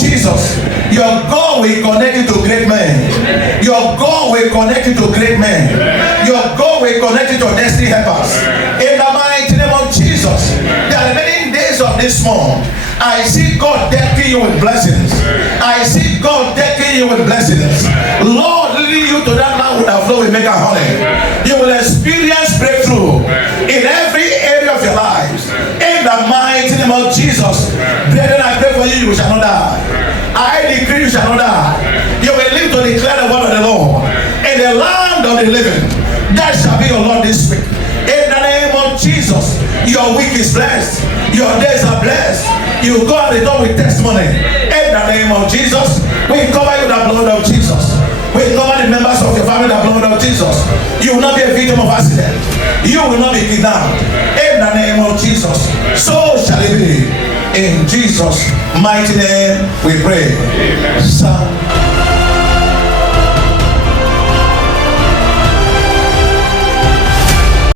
Jesus, your God will connect you to great men. Your God will connect you to great men. Your God will connect you to destiny helpers. In the mighty name of Jesus, there are many days of this month. I see God decking you with blessings. I see God decking you with blessings. Lord, leading you to that land with a flow will make a honey. You will experience breakthrough in every area of your lives. In the mighty name of Jesus, brethren, I pray for you, you shall not die. I decree you shall not die. You will live to declare the word of the Lord in the land of the living. That shall be your Lord this week. In the name of Jesus, your week is blessed. Your days are blessed. You go and return with testimony. In the name of Jesus, we cover you with the blood of Jesus. We cover the members of your family with the blood of Jesus. You will not be a victim of accident. You will not be kidnapped. In the name of Jesus, so shall it be. In Jesus' mighty name we pray. Amen.